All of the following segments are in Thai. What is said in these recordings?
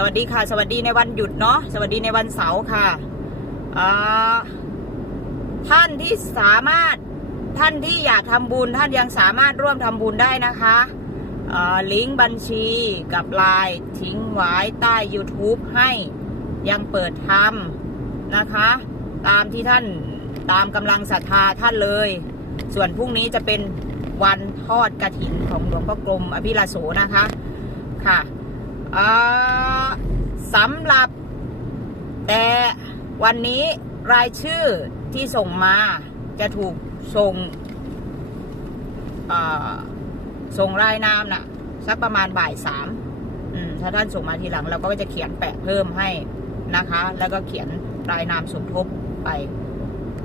สวัสดีค่ะ สวัสดีในวันหยุดเนาะสวัสดีในวันเสาร์ค่ะอ่าท่านที่สามารถท่านที่อยากทำบุญท่านยังสามารถร่วมทำบุญได้นะคะลิงก์บัญชีกับไลน์ทิ้งไว้ใต้ YouTube ให้ยังเปิดทำนะคะ ตามที่ท่านตามกำลังศรัทธาท่านเลย ส่วนพรุ่งนี้จะเป็นวันทอดกระถินของหลวงพ่อกรมอภิลาโสนะคะค่ะ สำหรับแต่วันนี้รายชื่อที่ส่งมาจะถูกส่งส่งรายนามน่ะ สักประมาณบ่ายสามถ้าท่านส่งมาทีหลัง เราก็จะเขียนแปะเพิ่มให้นะคะ แล้วก็เขียนรายนามสมทบไป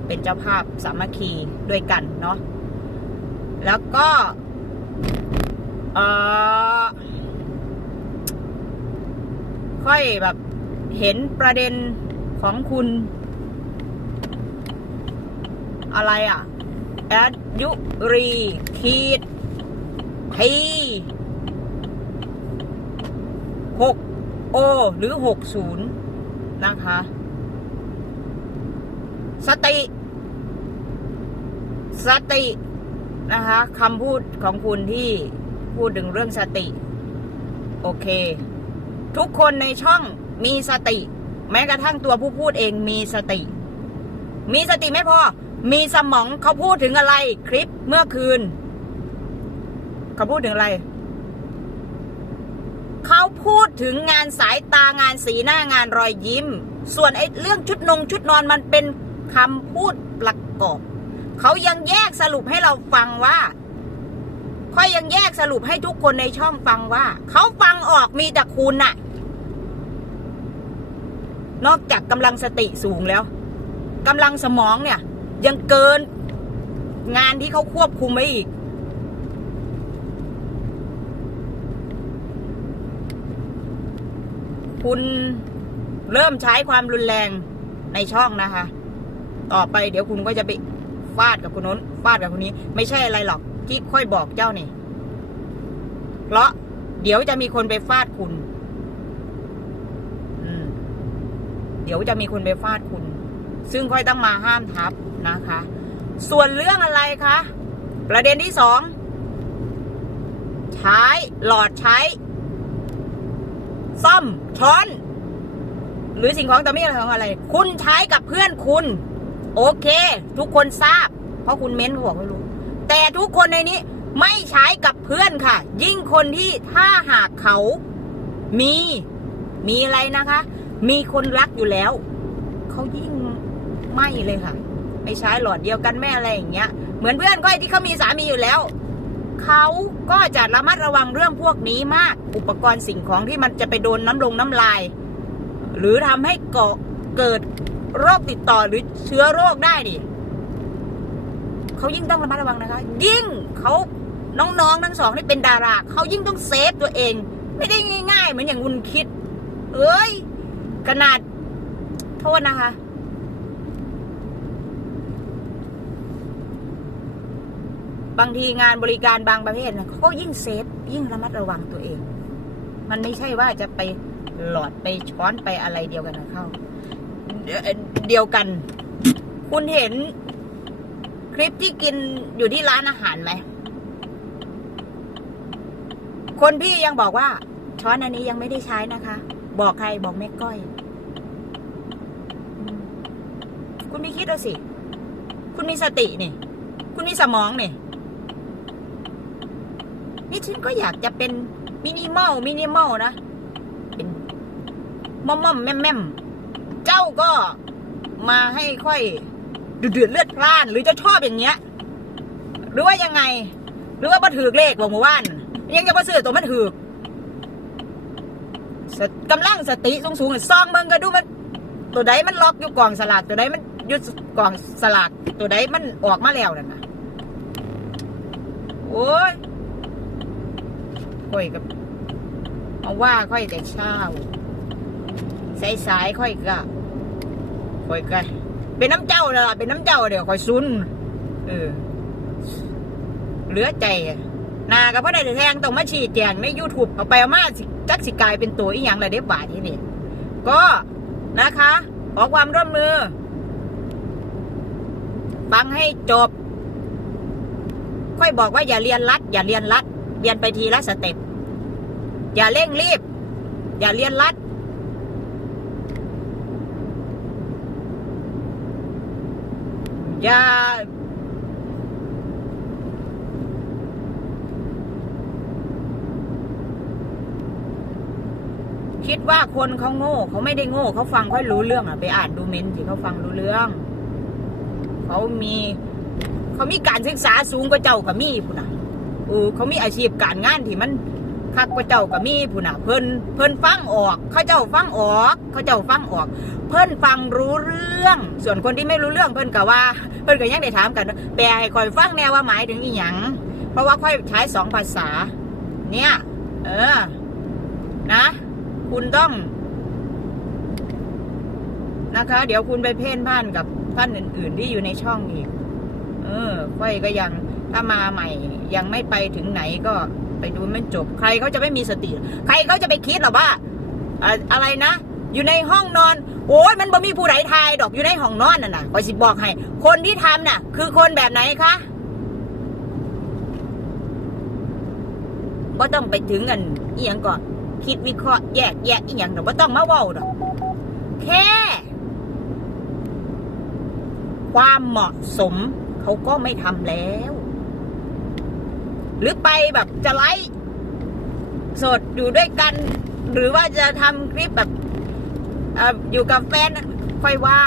เป็นเจ้าภาพสามัคคีด้วยกันเนาะแล้วก็เออ ค่อยแบบเห็นประเด็นของคุณ อะไรอะ แอดยุรีขีดทีหกโอหรือหกศูนย์นะคะ สติ สตินะคะคำพูดของคุณที่พูดถึงเรื่องสติ โอเค ทุกคนในช่องมีสติ แม้กระทั่งตัวผู้พูดเองมีสติ มีสติไม่พอ มีสมองเขาพูดถึงอะไร คลิปเมื่อคืน เขาพูดถึงอะไร เขาพูดถึงงานสายตางานสีหน้างานรอยยิ้ม ส่วนไอ้เรื่องชุดนงชุดนอนมันเป็นคำพูดประกอบ เขายังแยกสรุปให้เราฟังว่า ยังแยกสรุปให้ทุกคนในช่องฟังว่า เขาฟังออกมีแต่คุณน่ะ นอกจากกำลังสติสูงแล้วกำลังสมองเนี่ย ยังเกินงานที่เขาควบคุมไว้อีก คุณเริ่มใช้ความรุนแรงในช่องนะคะ ต่อไปเดี๋ยวคุณก็จะไปฟาดกับคนโน้นฟาดกับคนนี้ ไม่ใช่อะไรหรอกที่ค่อยบอกเจ้านี่ เพราะเดี๋ยวจะมีคนไปฟาดคุณเดี๋ยวจะมีคนไปฟาดคุณ ซึ่งค่อยต้องมาห้ามทับนะคะ ส่วนเรื่องอะไรคะ ประเด็นที่สอง ใช้หลอดใช้ ซ่อม ช้อน หรือสิ่งของต่อมีอะไรของอะไร คุณใช้กับเพื่อนคุณ โอเค ทุกคนทราบ เพราะคุณเม้นเขาบอกให้รู้ แต่ทุกคนในนี้ ไม่ใช้กับเพื่อนค่ะ ยิ่งคนที่ถ้าหากเขามีมีอะไรนะคะ มีคนรักอยู่แล้ว เขายิ่งไม่เลยค่ะ ไม่ใช้หลอดเดียวกันแม่อะไรอย่างเงี้ย เหมือนเพื่อนก้อยที่เขามีสามีอยู่แล้ว เขาก็จะระมัดระวังเรื่องพวกนี้มาก อุปกรณ์สิ่งของที่มันจะไปโดนน้ำลงน้ำลาย หรือทำให้เกาะเกิดโรคติดต่อหรือเชื้อโรคได้ดิเขายิ่งต้องระมัดระวังนะคะ ยิ่งเขา น้องๆ ทั้งสองที่เป็นดาราเขายิ่งต้องเซฟตัวเอง ไม่ได้ง่ายๆ เหมือนอย่างคุณคิด เอ้ย ขนาด โทษนะคะ บางทีงานบริการบางประเภทนะเขาก็ยิ่งเซฟ ยิ่งระมัดระวังตัวเอง มันไม่ใช่ว่าจะไปหลอดไปช้อนไปอะไรเดียวกันนะเข้าเอ่อเดียวกัน คุณเห็นคลิปที่กินอยู่ที่ร้านอาหารไหม คนพี่ยังบอกว่า ช้อนอันนี้ยังไม่ได้ใช้นะคะ บอกใครบอกแม่ก้อย คุณมีคิดเอาสิ คุณมีสตินี่ คุณมีสมองนี่นี่ฉันก็อยากจะเป็นมินิมอลมินิมอลนะเป็นม่อมม่อมแม่มแม่มเจ้าก็มาให้ค่อยดูเดือดเลือดพล่าน หรือจะชอบอย่างเงี้ย หรือว่ายังไง หรือว่าบ่ถือเลขบอกหมู่บ้าน ยังจะมาซื้อตัวมันถือกกำลังสติสูงสูงๆซองเบิ่งก็ดูมัน ตัวใดมันล็อกอยู่กล่องสลากตัวใดมันยุดกล่องสลากตัวใดมันออกมาแล้วนั่นนะโอ้ยค่อยกับเอาว่าค่อยแต่เช้าสายสายๆค่อยก็ค่อยก็เป็นน้ำเจ้าแล้วล่ะเป็นน้ำเจ้าเดี๋ยวค่อยซุนเออเหลือใจ นากับพ่อได้แทงต้องมาชี้แจงใน YouTube เอาไปเอามาจักสิกลายเป็นตัวอีหยังละเด็บบาทที่นี่ก็นะคะขอความร่วมมือ ฟังให้จบ ค่อยบอกว่าอย่าเรียนรัด อย่าเรียนรัด เรียนไปทีละสเต็ปอย่าเร่งรีบ อย่าเรียนรัดอย่า คิดว่าคนเขาโง่เขาไม่ได้โง่เขาฟังค่อยรู้เรื่องอะ ไปอ่านดูเมนที่เขาฟังรู้เรื่องเขามีเขามีการศึกษาสูงกว่าเจ้ากับมีผู้น่ะเออเขามีอาชีพการงานที่มันคักกว่าเจ้ากับมีผู้น่ะ เพิ่นเพิ่นฟังออก เขาเจ้าฟังออก เขาเจ้าฟังออก เพิ่นฟังรู้เรื่อง ส่วนคนที่ไม่รู้เรื่องเพิ่นก็ว่า เพิ่นก็ยังได้ถามกันแปลให้คอยฟังแน่ว่าหมายถึงอีหยังเพราะว่าค่อยใช้สองภาษา เนี่ย เออ นะ คุณต้อง นะคะ เดี๋ยวคุณไปเพ่นพ่านกับท่านอื่น ๆ ที่อยู่ในช่องอีก เออค่อยก็ยังถ้ามาใหม่ ยังไม่ไปถึงไหนก็ไปดูมันจบ ใครเขาจะไม่มีสติ ใครเขาจะไปคิดหรอว่าอะอะไรนะอยู่ในห้องนอน โอ้ยมันบ่มีผู้ใดทายดอกอยู่ในห้องนอนน่ะนะคอยสิบอกให้ คนที่ทำน่ะ คือคนแบบไหนคะก็ต้องไปถึงกันอีหยังก่อน คิดวิเคราะห์แยกแยะอีหยังดอกบ่ต้องมาเว้าดอก แค่ ความเหมาะสม เขาก็ไม่ทำแล้ว หรือไปแบบจะไลฟ์สดอยู่ด้วยกัน หรือว่าจะทำคลิปแบบอออยู่กับแฟนค่อยว่า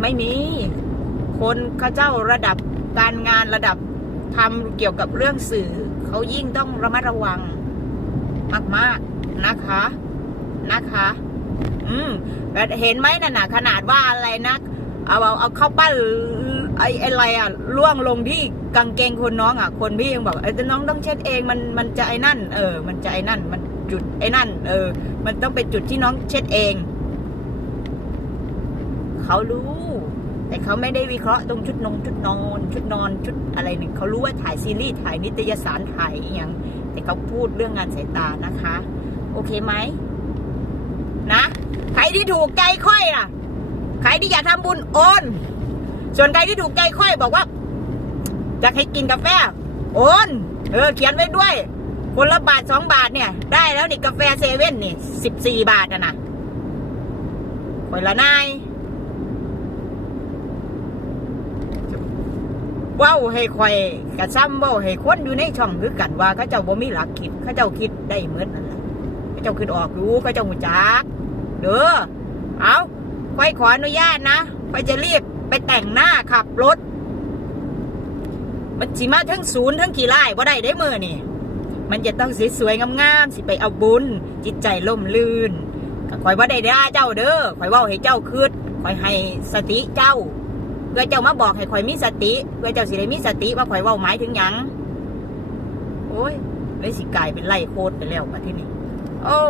ไม่มี คนเขาเจ้าระดับการงานระดับทำเกี่ยวกับเรื่องสื่อ เขายิ่งต้องระมัดระวัง มากๆนะคะนะคะ อืมแต่เห็นไหมน่ะนะขนาดว่าอะไรนะเอาเอาเอาเข้าปั้นไอ้อะไรอะล่วงลงที่กางเกงคนน้องอะ คนพี่ยังบอกไอ้น้องต้องเช็ดเองมันมันจะไอ้นั่น เออ มันจะไอ้นั่น มันจุดไอ้นั่น เออ มันต้องเป็นจุดที่น้องเช็ดเองเขารู้ แต่เขาไม่ได้วิเคราะห์ตรงชุดนงชุดนอน ชุดนอนชุดอะไรหนึ่งเขารู้ว่าถ่ายซีรีส์ถ่ายนิตยสารถ่ายอย่าง แต่เขาพูดเรื่องงานสายตานะคะ โอเคไหมนะใครที่ถูกใจค่อยล่ะใครที่อยากทำบุญโอน ส่วนใครที่ถูกใจค่อยบอกว่าอยากให้กินกาแฟ โอน เออ เขียนไว้ด้วย คนละบาทสองบาทเนี่ย ได้แล้วนี่กาแฟเซเว่นนี่สิบสี่บาทอะนะคนละนาย เว้าให้คอยกระซ้ำเว้าให้คนอยู่ในช่องคือกันว่าเขาเจ้าบ่มีหลักคิดเขาเจ้าคิดได้เหมือนนั่นแหละเขาเจ้าคิดออกรู้เขาเจ้าหูจัก เด้อเอาค่อยขออนุญาตนะค่อยจะรีบไปแต่งหน้าขับรถ มันสิมาทั้งศูนย์ทั้งขี่ไล่บ่ได้ได้มือนี่มันจะต้องสวยๆงามๆสิไปเอาบุญ จิตใจล่มลื่นก็คอยว่าได้ด่าเจ้าเด้อคอยว่าให้เจ้าคืดคอยให้สติเจ้า เพื่อเจ้ามาบอกให้คอยมีสติเพื่อเจ้าสิได้มีสติว่าคอยเว่าหมายถึงหยังโอ้ยเลยสิกลายเป็นไล่โคตรไปแล้วมาที่นี่โอ้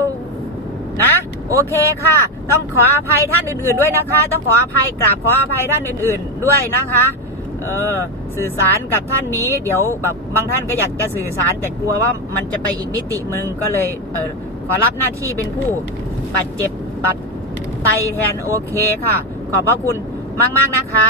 นะ โอเคค่ะ ต้องขออภัยท่านอื่น ๆด้วยนะคะ ต้องขออภัยกราบขออภัยท่านอื่น ๆด้วยนะคะ เออสื่อสารกับท่านนี้ เดี๋ยวแบบบางท่านก็อยากจะสื่อสารแต่กลัวว่ามันจะไปอีกมิติมึงก็เลย เออขอรับหน้าที่เป็นผู้บาดเจ็บบัดไตแทนโอเคค่ะ ขอบพระคุณมาก ๆ นะคะ